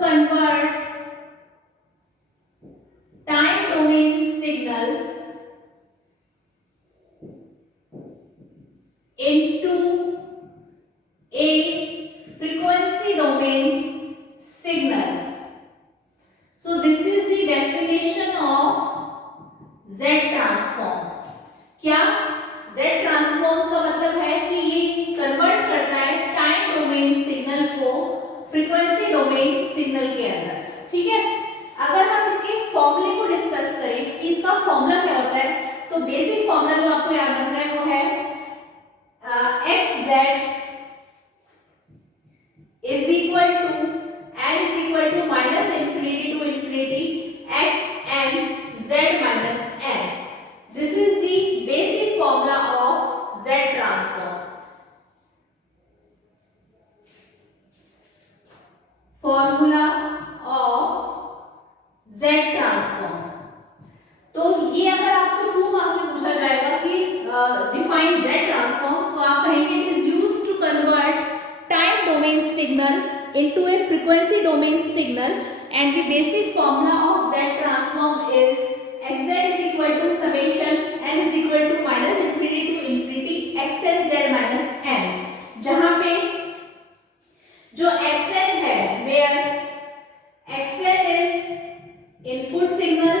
convert time domain signal into a frequency domain signal. So this is the definition of Z transform. क्या Z transform का मतलब है कि ये convert करता है टाइम डोमेन सिग्नल को फ्रीक्वेंसी डोमेन सिग्नल के अंदर. ठीक है. अगर हम इसके फॉर्मूले को डिस्कस करें कि इसका फॉर्मूला क्या होता है, तो बेसिक फॉर्मूला जो आपको याद रखना है वो है xz is equal to n is equal to minus infinity to infinity x n z minus n. This is the basic formula of Z transform. Formula of Z transform. तो ये अगर आपको 2 मार्क्स में पूछा जाएगा कि डिफाइन Z transform, तो आप कहेंगे it is used to convert time domain signal into a frequency domain signal, and the basic formula of Z transform is xz is equal to summation n is equal to minus infinity to infinity xn z minus n, जहां पे जो xn है where xn is input signal,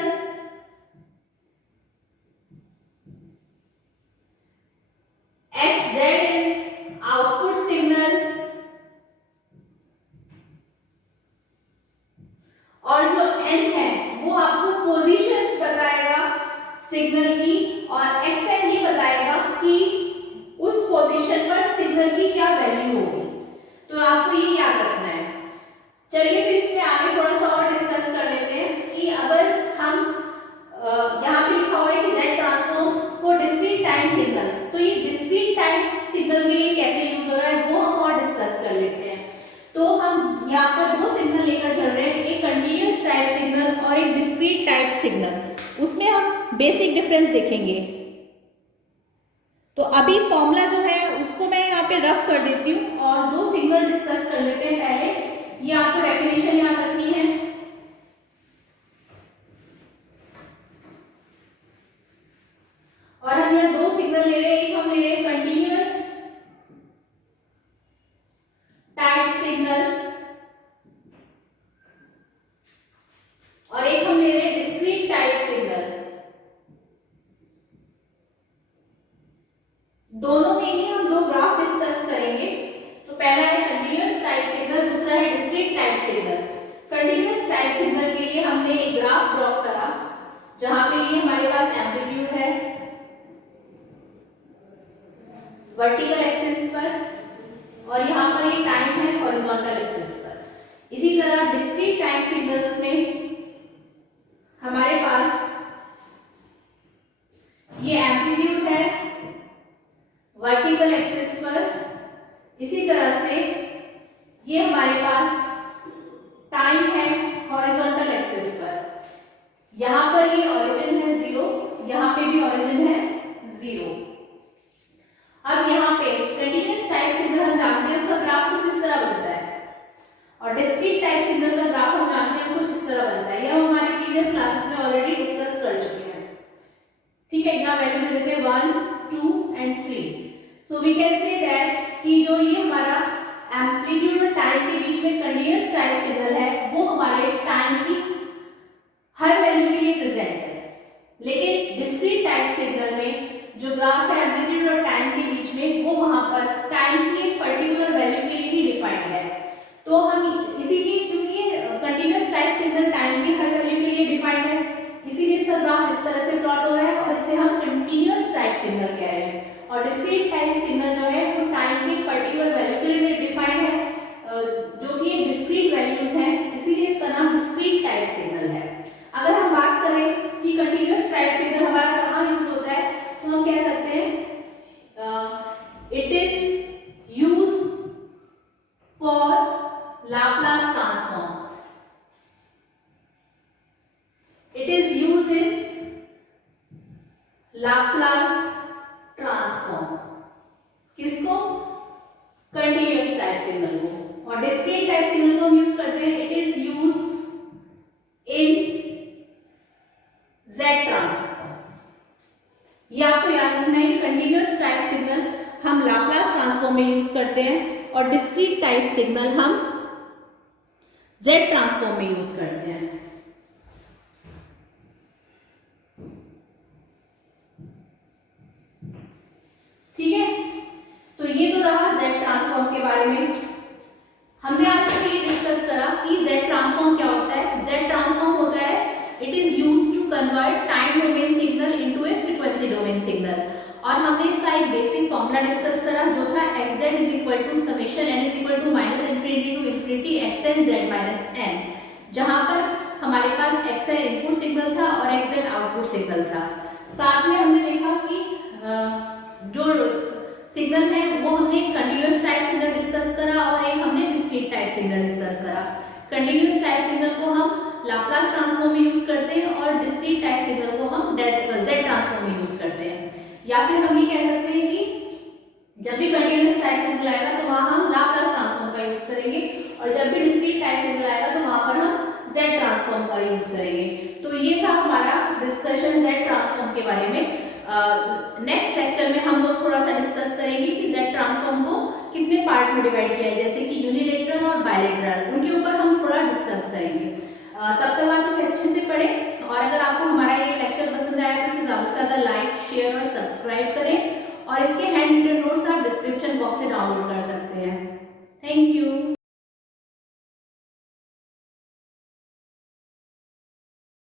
xz is output signal, और जो n है वो आपको positions बताएगा सिग्नल की, और xn ये बताएगा कि उस पोजीशन पर सिग्नल की क्या वैल्यू होगी. तो आपको ये याद रखना है. चलिए फिर इसमें आगे थोड़ा सा और डिस्कस कर लेते हैं कि अगर हम यहाँ पे लिखा हुआ है कि Z transform for discrete time signals, तो ये डिस्क्रीट टाइम सिग्नल के लिए कैसे यूज हो रहा है वो हम और डिस्कस कर लेते हैं. तो हम यहाँ पर 2 सिग्नल लेकर चल रहे हैं, एक कंटिन्यूअस टाइप सिग्नल और एक डिस्क्रीट टाइप सिग्नल. उसमें हम बेसिक डिफरेंस देखेंगे. तो अभी फॉर्मूला जो है उसको मैं यहाँ पे रफ कर देती हूँ और 2 सिग्नल डिस्कस कर लेते हैं. पहले ये आपको डेफिनेशन याद रखनी है. और हम यहाँ 2 सिग्नल ले रहे हैं. एक हम ले रहे हैं कंटिन्यूअस टाइप सिग्नल और एक हम ले रहे हैं डिस्क्रीट टाइप सिग्नल. दोनों में ही हम 2 ग्राफ डिस्कस करेंगे. तो पहला है कंटिन्यूअस टाइप सिग्नल, दूसरा है discrete type signal. Continuous type signal के लिए हमने एक ग्राफ ड्रॉ करा जहां पे ये हमारे पास एम्पलीट्यूड है वर्टिकल एक्सिस पर और यहाँ पर ये टाइम है हॉरिजॉन्टल एक्सिस पर. इसी तरह डिस्क्रीट टाइम सिग्नल्स में हमारे पास ये एम्पलीट्यूड है वर्टिकल एक्सिस पर, इसी तरह से ये हमारे पास टाइम है हॉरिजॉन्टल एक्सिस पर. यहाँ पर ये ओरिजिन है 0, यहाँ पे भी ओरिजिन है 0. अब यहाँ पे कंटिन्यूअस टाइप सिग्नल हम जानते हैं उसका ग्राफ कुछ इस तरह बनता है और डिस्क्रीट टाइप सिग्नल का ग्राफ हम जानते हैं कुछ इस तरह बनता है. यह हम हमारे प्रीवियस क्लासेस में ऑलरेडी डिस्कस कर चुके हैं. ठीक है. यहाँ वैल्यू दे देते हैं 1, 2 and 3. So we can say that कि जो ये हमारा एम्पलीट्यूड और टाइम के बीच में कंटिन्यूअस टाइप सिग्नल है वो हमारे टाइम की हर वैल्यू के लिए प्रेजेंट है. लेकिन डिस्क्रीट टाइप सिग्नल में जो ग्राफ है एम्पलीट्यूड और टाइम के बीच में वो वहां पर टाइम की एक पर्टिकुलर वैल्यू के लिए ही डिफाइंड है. तो हम इसीलिए क्योंकि कंटिन्यूअस टाइप सिग्नल टाइम की हर वैल्यू के लिए डिफाइंड है, इसीलिए इसका ग्राफ इस तरह से प्लॉट हो रहा है और इसे हम कंटिन्यूअस टाइप सिग्नल कह रहे हैं. और डिस्क्रीट टाइप सिग्नल जो है वो टाइम की पर्टिकुलर वैल्यू के लिए डिफाइंड है, जो कि डिस्क्रीट वैल्यूज हैं, इसीलिए इसका नाम डिस्क्रीट टाइप सिग्नल है. अगर हम बात करें कि कंटिन्यूअस टाइप सिग्नल हमारा कहाँ यूज होता है, तो हम कह सकते हैं it is use for Laplace transform. It is use in Laplace transform. किसको? कंटिन्यूअस टाइप सिग्नल ट्रांसफॉर्म में यूज करते हैं और डिस्क्रीट टाइप सिग्नल हम Z ट्रांसफॉर्म में यूज करते हैं। ठीक है, तो ये तो रहा Z ट्रांसफॉर्म के बारे में। हमने आपसे ये डिस्कस करा कि Z ट्रांसफॉर्म क्या होता है। Z ट्रांसफॉर्म होता है it is used to convert time domain signal into a frequency domain signal. और हमने इसका एक बेसिक फॉर्मूला डिस्कस करा जो था xz is equal to summation n is equal to minus infinity to infinity xn z minus n, जहां पर हमारे पास xn इनपुट सिग्नल था और xz आउटपुट सिग्नल था। साथ में हमने देखा कि जो सिग्नल है वो हमने कंटीन्यूअस टाइप सिग्नल डिस्कस करा और एक हमने डिस्क्रीट टाइप सिग्नल डिस्कस करा। कंटीन्यूअस टाइप सिग्नल को हम लाप्लास ट्रांसफॉर्म में यूज करते हैं और डिस्क्रीट टाइप सिग्नल को हम Z ट्रांसफॉर्म में यूज करते हैं। या फिर हम ये कह सकते हैं कि जब भी कंटीन्यूअस टाइप सिग्नल आएगा तो वहां हम लाप्लास ट्रांसफॉर्म का यूज करेंगे और जब भी डिस्क्रीट टाइप सिग्नल आएगा तो वहां पर हम Z ट्रांसफॉर्म का यूज करेंगे। तो ये था हमारा डिस्कशन Z ट्रांसफॉर्म के बारे में। नेक्स्ट लेक्चर में हम लोग थोड़ा सा डिस्कस करेंगे कि Z ट्रांसफॉर्म को कितने पार्ट में डिवाइड किया है, जैसे कि यूनिलेटरल और बायलेटरल, उनके ऊपर हम थोड़ा डिस्कस